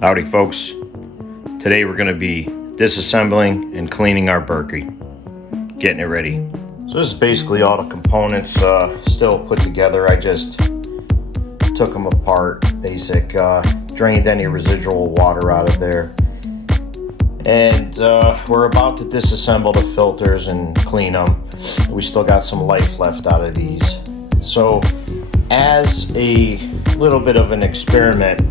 Howdy folks, today we're going to be disassembling and cleaning our Berky, getting it ready. So this is basically all the components still put together. I just took them apart, drained any residual water out of there. And we're about to disassemble the filters and clean them. We still got some life left out of these. So as a little bit of an experiment,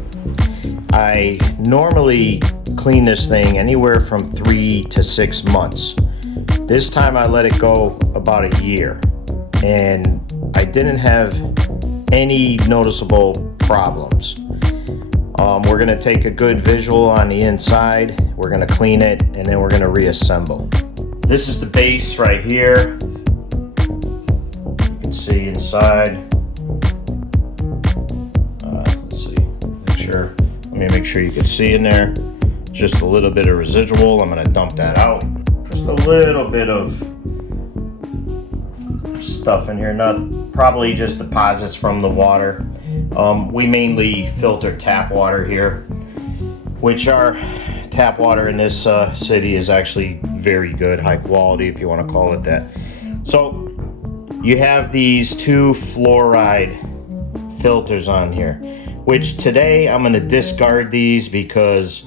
I normally clean this thing anywhere from 3 to 6 months. This time I let it go about a year, and I didn't have any noticeable problems. We're going to take a good visual on the inside, we're going to clean it, and then we're going to reassemble. This is the base right here. You can see inside. Let's see, let me make sure you can see in there. Just a little bit of residual. I'm going to dump that out. Just a little bit of stuff in here, not probably just deposits from the water. We mainly filter tap water here, which our tap water in this city is actually very good, high quality if you want to call it that. So you have these 2 fluoride filters on here, which today I'm going to discard these because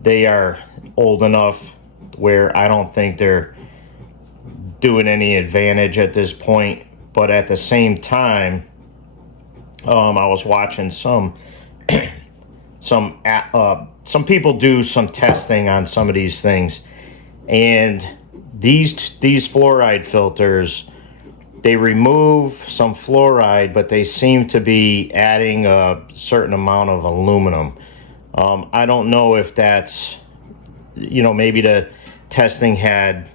they are old enough where I don't think they're doing any advantage at this point. But at the same time, I was watching some people do some testing on some of these things, and these fluoride filters, they remove some fluoride, but they seem to be adding a certain amount of aluminum. I don't know if that's, maybe the testing had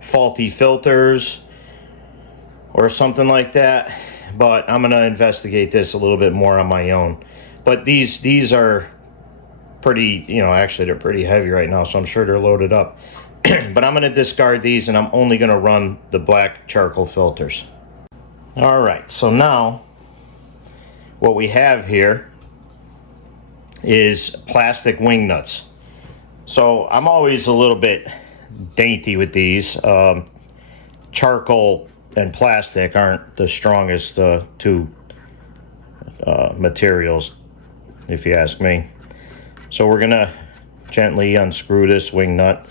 faulty filters or something like that, but I'm going to investigate this a little bit more on my own. But these are pretty, actually they're pretty heavy right now, so I'm sure they're loaded up. But I'm going to discard these, and I'm only going to run the black charcoal filters. All right, so now what we have here is plastic wing nuts. So I'm always a little bit dainty with these. Charcoal and plastic aren't the strongest two materials, if you ask me. So we're gonna gently unscrew this wing nut.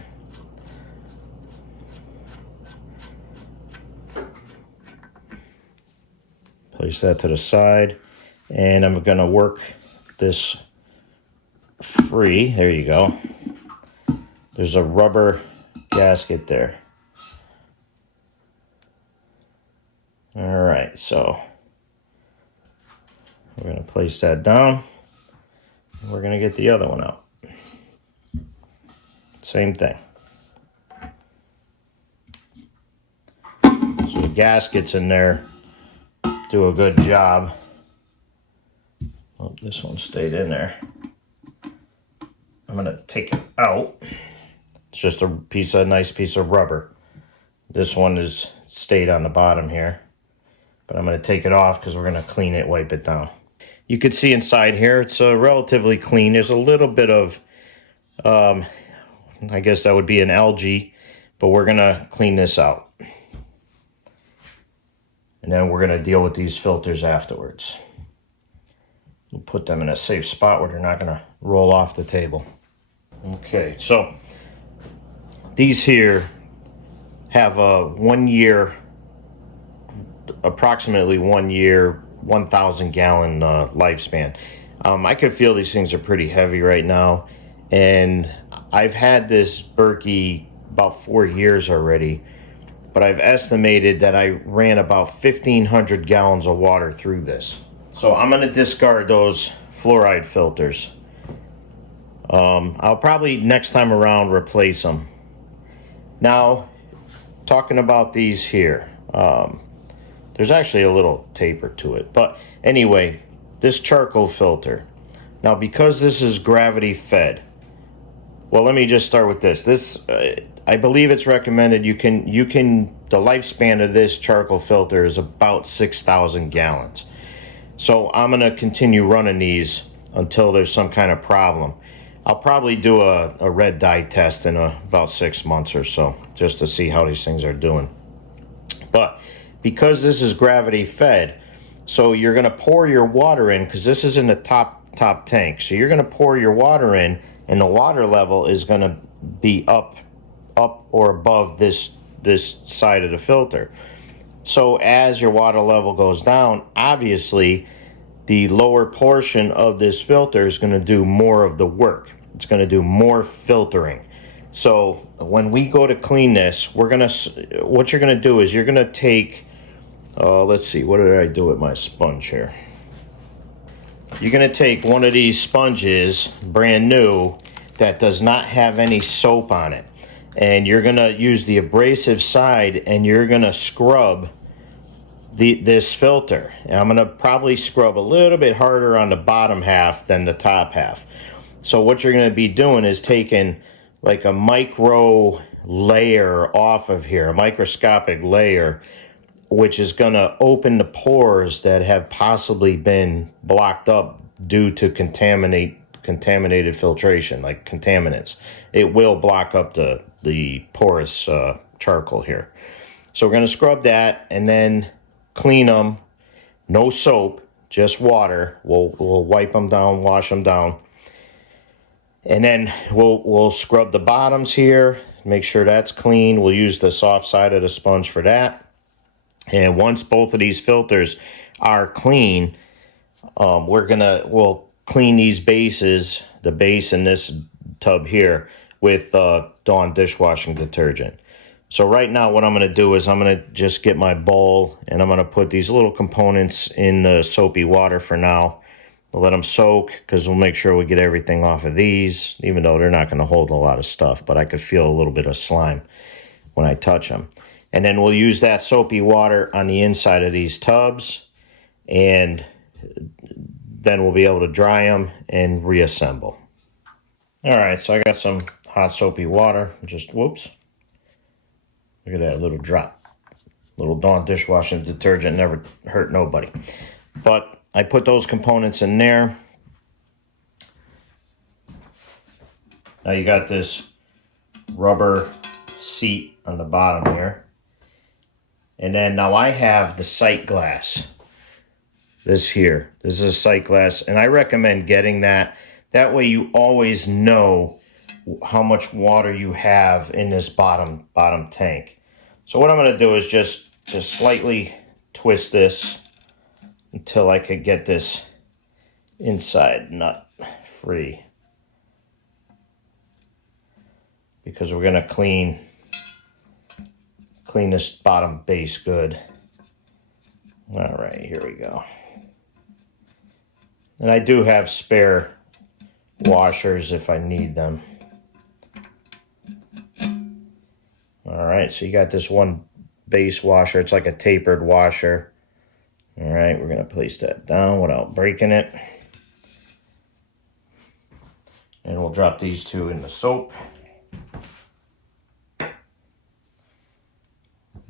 Place that to the side, and I'm gonna work this free. There you go. There's a rubber gasket there. All right, so we're going to place that down. We're going to get the other one out. Same thing. So the gaskets in there do a good job. Oh, this one stayed in there. I'm going to take it out. It's just a nice piece of rubber. This one is stayed on the bottom here. But I'm going to take it off because we're going to clean it, wipe it down. You can see inside here, it's relatively clean. There's a little bit of, I guess that would be an algae, but we're going to clean this out. And then we're going to deal with these filters afterwards. We'll put them in a safe spot where they're not going to roll off the table. Okay, so these here have a 1 year, approximately 1 year, 1,000 gallon lifespan. I can feel these things are pretty heavy right now, and I've had this Berky about 4 years already, but I've estimated that I ran about 1,500 gallons of water through this. So I'm going to discard those fluoride filters. I'll probably next time around replace them. Now, talking about these here, there's actually a little taper to it, but anyway, this charcoal filter. Now, because this is gravity fed, well, let me just start with this. I believe it's recommended the lifespan of this charcoal filter is about 6,000 gallons. So I'm going to continue running these until there's some kind of problem. I'll probably do a red dye test in about 6 months or so, just to see how these things are doing. But because this is gravity fed, so you're going to pour your water in, because this is in the top tank. So you're going to pour your water in, and the water level is going to be up or above this side of the filter. So as your water level goes down, obviously the lower portion of this filter is going to do more of the work. It's going to do more filtering. So when we go to clean this, what you're going to do is you're going to take, let's see, what did I do with my sponge here? You're going to take one of these sponges, brand new, that does not have any soap on it. And you're going to use the abrasive side, and you're going to scrub this filter. And I'm going to probably scrub a little bit harder on the bottom half than the top half. So what you're going to be doing is taking like a micro layer off of here, a microscopic layer, which is going to open the pores that have possibly been blocked up due to contaminated filtration, like contaminants. It will block up the porous charcoal here. So we're going to scrub that and then clean them. No soap, just water. We'll wipe them down, wash them down. And then we'll scrub the bottoms here, make sure that's clean. We'll use the soft side of the sponge for that. And once both of these filters are clean, we'll clean these bases, the base in this tub here, with Dawn dishwashing detergent. So right now what I'm going to do is I'm going to just get my bowl, and I'm going to put these little components in the soapy water for now. We'll let them soak, because we'll make sure we get everything off of these, even though they're not going to hold a lot of stuff, but I could feel a little bit of slime when I touch them. And then we'll use that soapy water on the inside of these tubs, and then we'll be able to dry them and reassemble. All right, so I got some hot soapy water. Just, whoops. Look at that little drop. Little Dawn dishwashing detergent never hurt nobody. But I put those components in there. Now you got this rubber seat on the bottom here. And then now I have the sight glass. This here. This is a sight glass, and I recommend getting that. That way you always know how much water you have in this bottom tank. So what I'm going to do is just slightly twist this until I could get this inside nut free, because we're going to clean this bottom base good. All right, here we go. And I do have spare washers if I need them. All right, so you got this one base washer. It's like a tapered washer. All right, we're going to place that down without breaking it. And we'll drop these two in the soap. And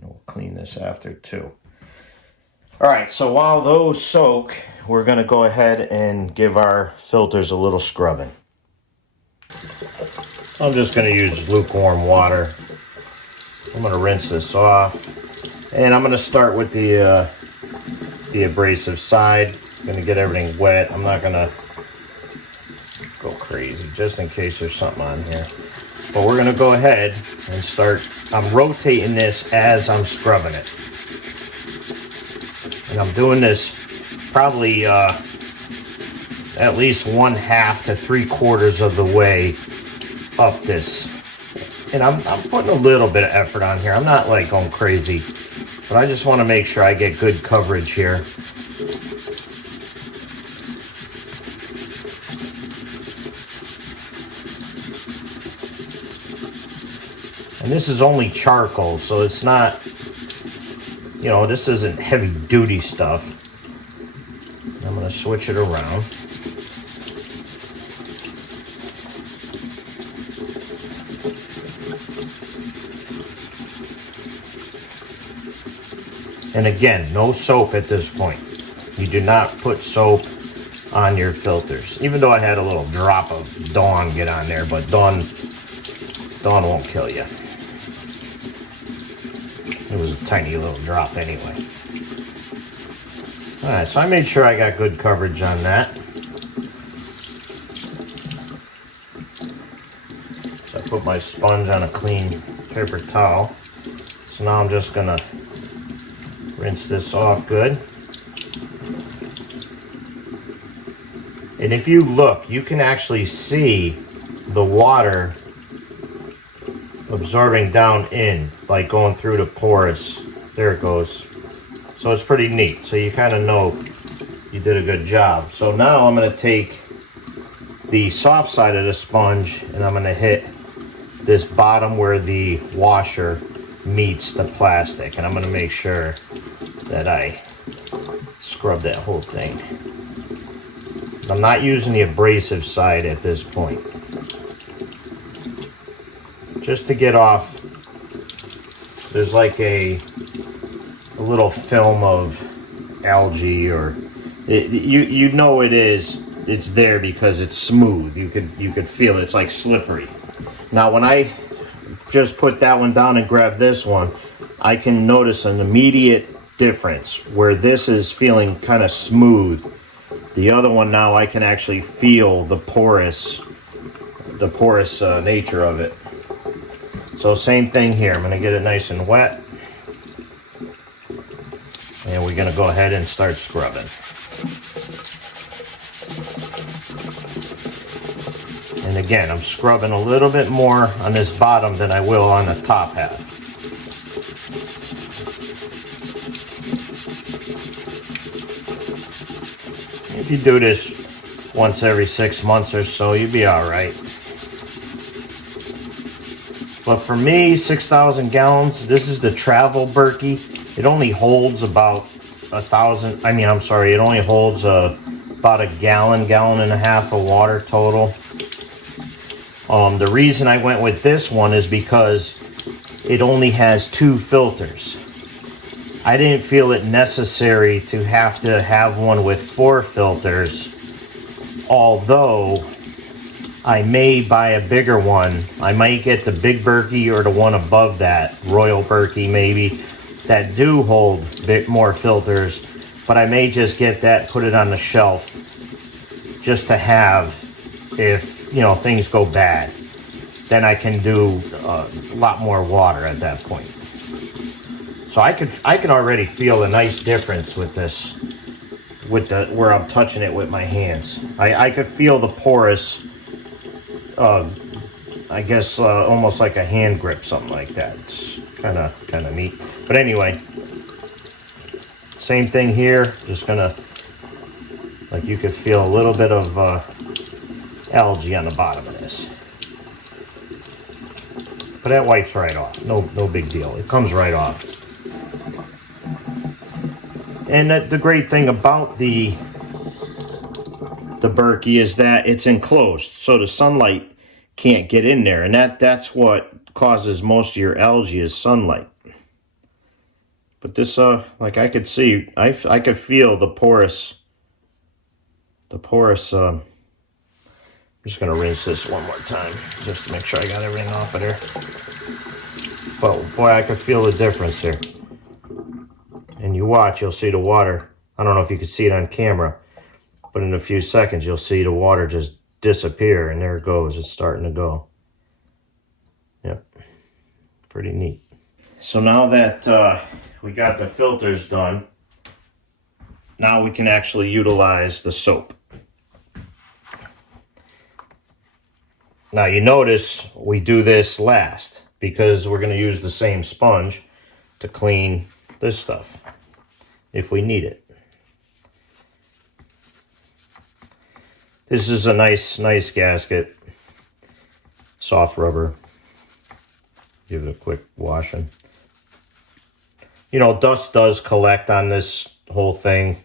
we'll clean this after too. All right, so while those soak, we're going to go ahead and give our filters a little scrubbing. I'm just going to use lukewarm water. I'm going to rinse this off. And I'm going to start with the abrasive side. I'm going to get everything wet. I'm not going to go crazy, just in case there's something on here. But we're going to go ahead and start. I'm rotating this as I'm scrubbing it. And I'm doing this probably at least 1/2 to 3/4 of the way up this. And I'm putting a little bit of effort on here. I'm not like going crazy, but I just want to make sure I get good coverage here. And this is only charcoal, so it's not, you know, this isn't heavy duty stuff. I'm going to switch it around. And again, no soap at this point. You do not put soap on your filters. Even though I had a little drop of Dawn get on there, but Dawn won't kill you. It was a tiny little drop anyway. Alright, so I made sure I got good coverage on that. So I put my sponge on a clean paper towel. So now I'm just gonna rinse this off good. And if you look, you can actually see the water absorbing down in, like going through the porous. There it goes. So it's pretty neat. So you kind of know you did a good job. So now I'm going to take the soft side of the sponge and I'm going to hit this bottom where the washer meets the plastic. And I'm going to make sure that I scrub that whole thing. I'm not using the abrasive side at this point. Just to get off, there's like a little film of algae, or you know it's there because it's smooth. You could feel it. It's like slippery. Now when I just put that one down and grab this one, I can notice an immediate difference where this is feeling kind of smooth. The other one now I can actually feel the porous nature of it. So same thing here. I'm going to get it nice and wet. And we're going to go ahead and start scrubbing. And again, I'm scrubbing a little bit more on this bottom than I will on the top half. If you do this once every 6 months or so, you'll be all right. But for me, 6,000 gallons, this is the travel Berky. It only holds about it only holds about a gallon and a half of water total. The reason I went with this one is because it only has 2 filters. I didn't feel it necessary to have one with 4 filters, although I may buy a bigger one. I might get the big Berky or the one above that, Royal Berky maybe, that do hold a bit more filters, but I may just get that, put it on the shelf, just to have if, things go bad. Then I can do a lot more water at that point. So I can already feel a nice difference with this, where I'm touching it with my hands. I could feel the porous, I guess almost like a hand grip, something like that. It's kind of neat. But anyway, same thing here. Just gonna, like, you could feel a little bit of algae on the bottom of this. But that wipes right off. No big deal. It comes right off. And the great thing about the Berky is that it's enclosed, so the sunlight can't get in there, and that's what causes most of your algae is sunlight. But this, like I could see, I could feel the porous. I'm just gonna rinse this one more time just to make sure I got everything off of there. But boy, I could feel the difference here. And you watch, you'll see the water. I don't know if you can see it on camera, but in a few seconds you'll see the water just disappear, and there it goes. It's starting to go. Yep, pretty neat. So now that we got the filters done, now we can actually utilize the soap. Now you notice we do this last because we're going to use the same sponge to clean this stuff if we need it. This is a nice gasket, soft rubber. Give it a quick washing. Dust does collect on this whole thing.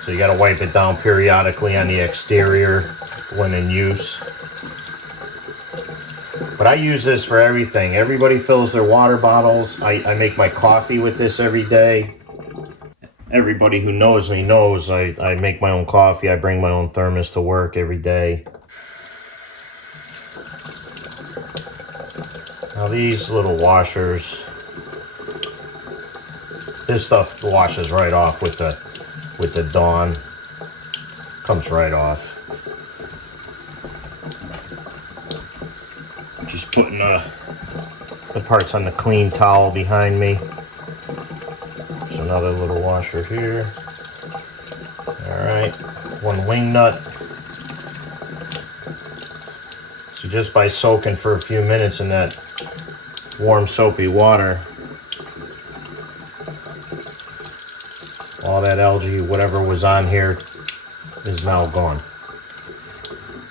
So you got to wipe it down periodically on the exterior when in use. But I use this for everything. Everybody fills their water bottles. I make my coffee with this every day. Everybody who knows me knows I make my own coffee. I bring my own thermos to work every day. Now these little washers, this stuff washes right off with the Dawn. Comes right off. Just putting the parts on the clean towel behind me. There's another little washer here. Alright, one wing nut. So just by soaking for a few minutes in that warm soapy water, all that algae, whatever was on here, is now gone.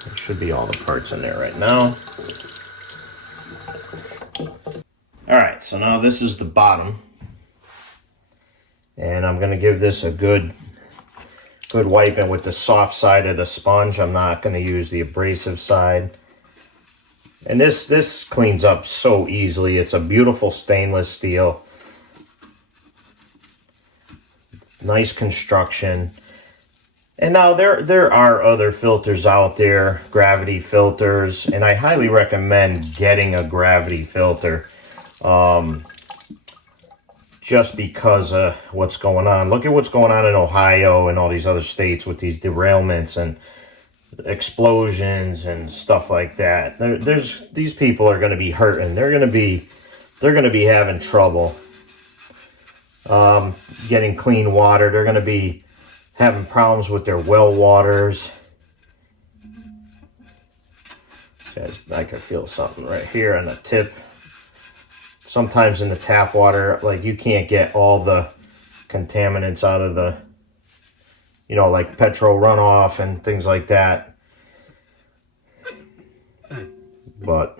There should be all the parts in there right now. Alright, so now this is the bottom. And I'm going to give this a good wiping with the soft side of the sponge. I'm not going to use the abrasive side. And this cleans up so easily. It's a beautiful stainless steel. Nice construction. And now there are other filters out there, gravity filters, and I highly recommend getting a gravity filter. Just because of what's going on. Look at what's going on in Ohio and all these other states with these derailments and explosions and stuff like that. These people are going to be hurting. They're going to be having trouble getting clean water. They're going to be having problems with their well waters. Guys, I can feel something right here on the tip. Sometimes in the tap water, like, you can't get all the contaminants out of the, like petrol runoff and things like that. But,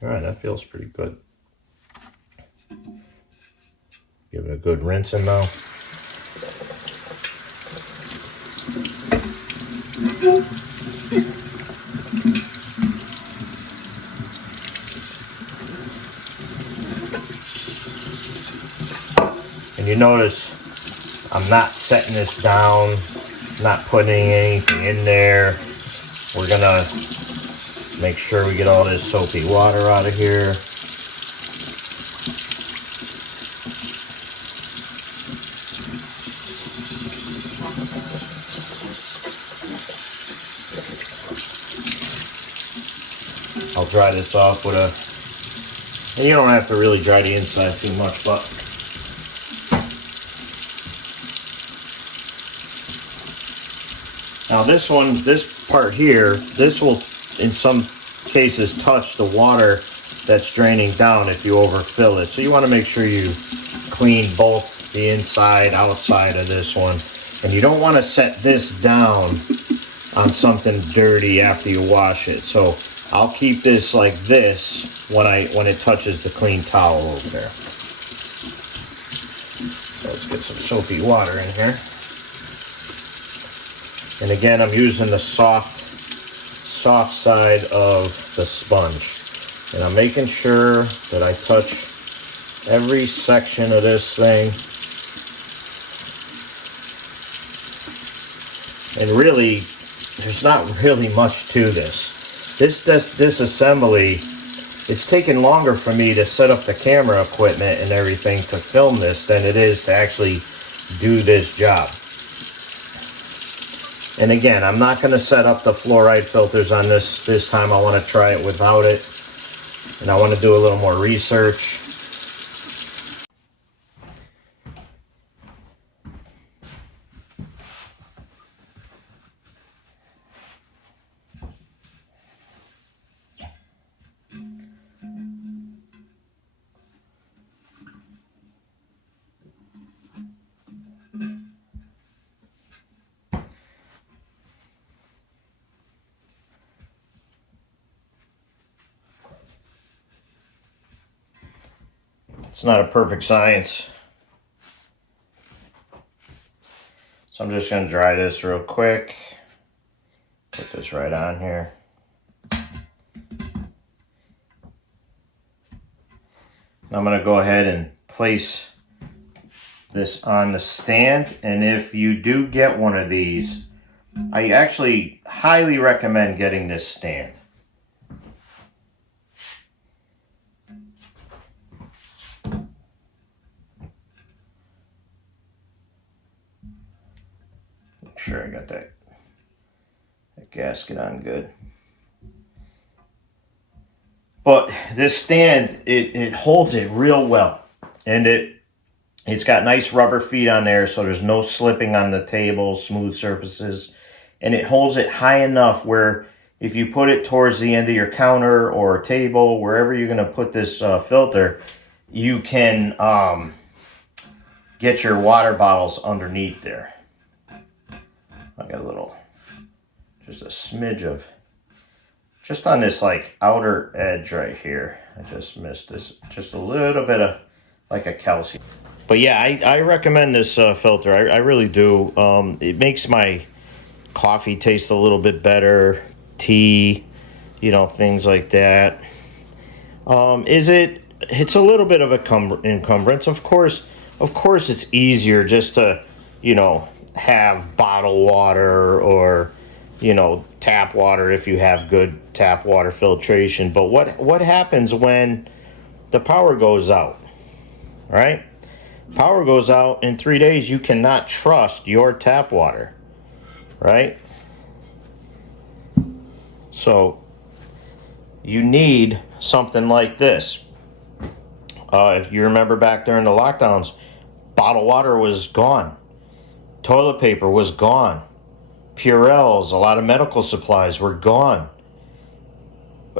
all right, that feels pretty good. Give it a good rinsing now. And you notice I'm not setting this down, not putting anything in there. We're gonna make sure we get all this soapy water out of here. I'll dry this off with and you don't have to really dry the inside too much, but now this part here, this will in some cases touch the water that's draining down if you overfill it. So you want to make sure you clean both the inside, outside of this one. And you don't want to set this down on something dirty after you wash it. So I'll keep this like this when it touches the clean towel over there. So let's get some soapy water in here. And again, I'm using the soft side of the sponge. And I'm making sure that I touch every section of this thing. And really, there's not really much to this. This disassembly, it's taken longer for me to set up the camera equipment and everything to film this than it is to actually do this job. And again, I'm not going to set up the fluoride filters on this time. I want to try it without it. And I want to do a little more research. It's not a perfect science. So I'm just going to dry this real quick. Put this right on here. I'm going to go ahead and place this on the stand. And if you do get one of these, I actually highly recommend getting this stand. Make sure I got that gasket on good. But this stand, it holds it real well. And it's got nice rubber feet on there, so there's no slipping on the table, smooth surfaces. And it holds it high enough where if you put it towards the end of your counter or table, wherever you're going to put this filter, you can get your water bottles underneath there. I got a little, just a smidge of, just on this like outer edge right here. I just missed this, just a little bit of like a calcium. But yeah, I recommend this filter. I really do. It makes my coffee taste a little bit better, tea, you know, things like that. It's a little bit of a encumbrance. Of course it's easier just to, you know, have bottled water or, you know, tap water if you have good tap water filtration. But what happens when the power goes out, right? Power goes out in 3 days, you cannot trust your tap water, right? So you need something like this. If you remember back during the lockdowns, bottled water was gone. Toilet paper was gone. Purells, a lot of medical supplies were gone.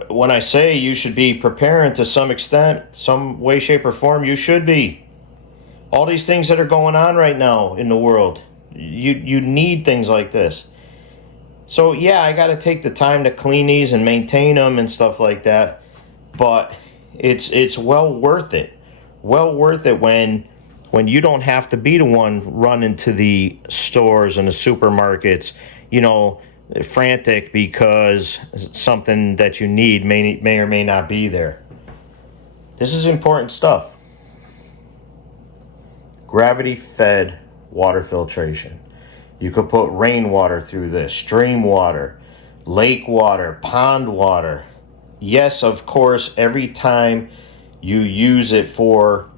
When I say you should be preparing to some extent, some way, shape, or form, you should be. All these things that are going on right now in the world, you need things like this. So yeah, I got to take the time to clean these and maintain them and stuff like that. But it's well worth it. Well worth it when you don't have to be the one running to the stores and the supermarkets, you know, frantic because something that you need may or may not be there. This is important stuff. Gravity-fed water filtration. You could put rainwater through this, stream water, lake water, pond water. Yes, of course, every time you use it for,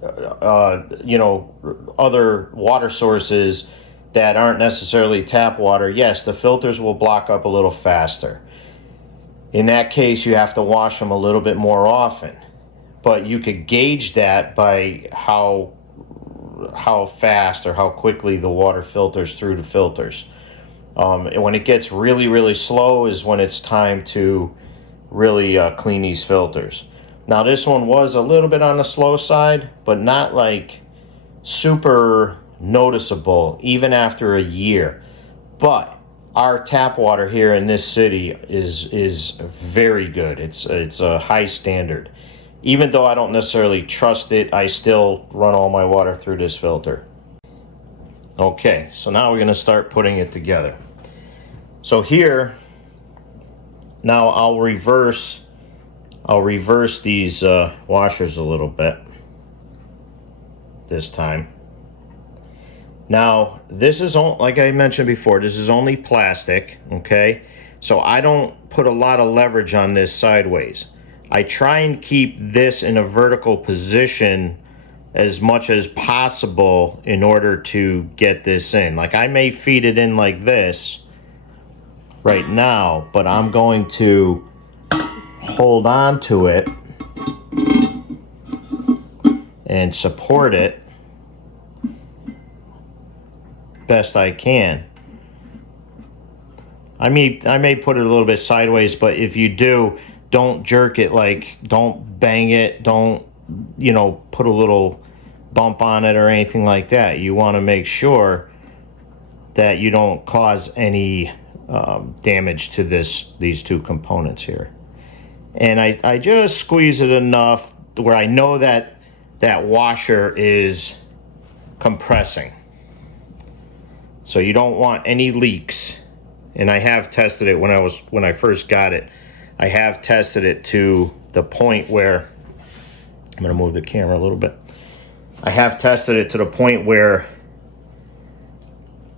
you know, other water sources that aren't necessarily tap water, yes, the filters will block up a little faster. In that case, you have to wash them a little bit more often. But you could gauge that by how fast or how quickly the water filters through the filters. And when it gets really, really slow is when it's time to really clean these filters. Now this one was a little bit on the slow side, but not like super noticeable even after a year. But our tap water here in this city is very good. It's a high standard. Even though I don't necessarily trust it, I still run all my water through this filter. Okay, so now we're going to start putting it together. So here, now I'll reverse these washers a little bit this time. Now, this is, like I mentioned before, this is only plastic, okay? So I don't put a lot of leverage on this sideways. I try and keep this in a vertical position as much as possible in order to get this in. Like I may feed it in like this right now, but I'm going to hold on to it and support it best I can. I may put it a little bit sideways, but if you do, don't jerk it, like don't bang it, don't, you know, put a little bump on it or anything like that. You want to make sure that you don't cause any damage to these two components here. And I just squeeze it enough where I know that that washer is compressing. So you don't want any leaks. And I have tested it when I first got it. I have tested it to the point where, I'm going to move the camera a little bit. I have tested it to the point where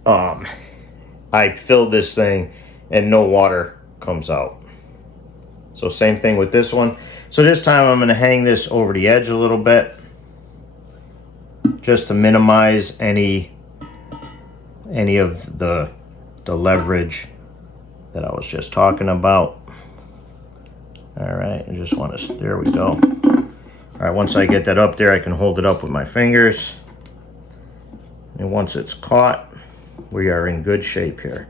I filled this thing and no water comes out. So same thing with this one. So this time I'm going to hang this over the edge a little bit, just to minimize any of the leverage that I was just talking about. All right, I just want to, there we go. All right, once I get that up there, I can hold it up with my fingers. And once it's caught, we are in good shape here.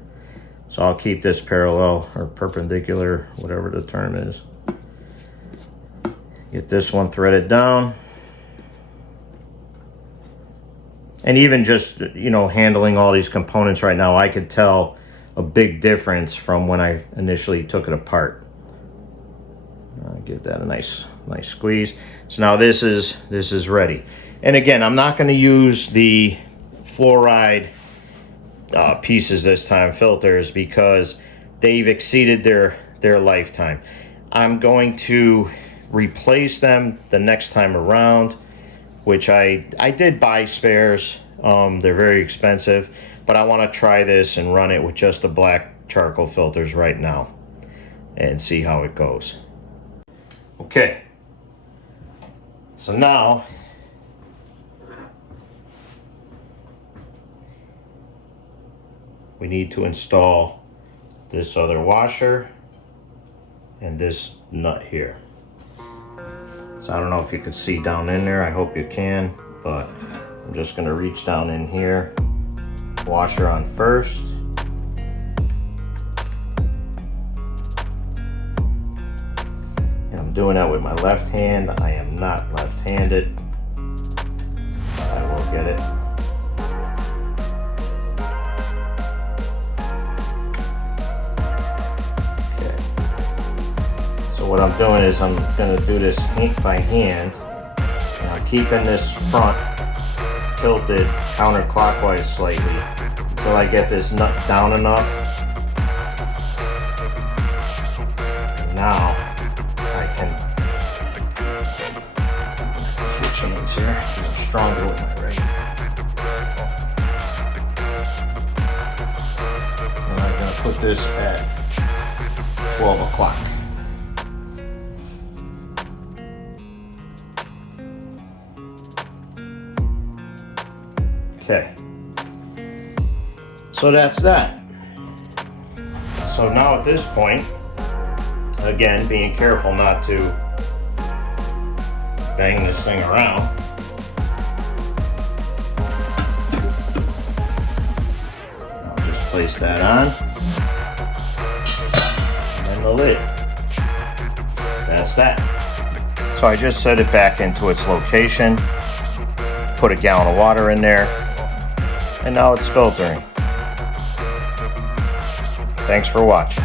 So I'll keep this parallel or perpendicular, whatever the term is. Get this one threaded down. And even just, you know, handling all these components right now, I could tell a big difference from when I initially took it apart. Give that a nice squeeze. So now this is ready. And again, I'm not going to use the fluoride pieces this time, filters, because they've exceeded their lifetime. I'm going to replace them the next time around, which I did buy spares. They're very expensive, but I want to try this and run it with just the black charcoal filters right now and see how it goes. Okay, so now we need to install this other washer and this nut here. So I don't know if you can see down in there, I hope you can, but I'm just going to reach down in here, washer on first. And I'm doing that with my left hand. I am not left-handed. I will get it. Okay. So what I'm doing is I'm going to do this by hand. And I'm keeping this front tilted counterclockwise slightly until I get this nut down enough. And now I can switch hands here. I'm stronger with my right. And I'm going to put this at 12 o'clock. Okay, so that's that. So now at this point, again, being careful not to bang this thing around. I'll just place that on. And then the lid. That's that. So I just set it back into its location, put a gallon of water in there, and now it's filtering. Thanks for watching.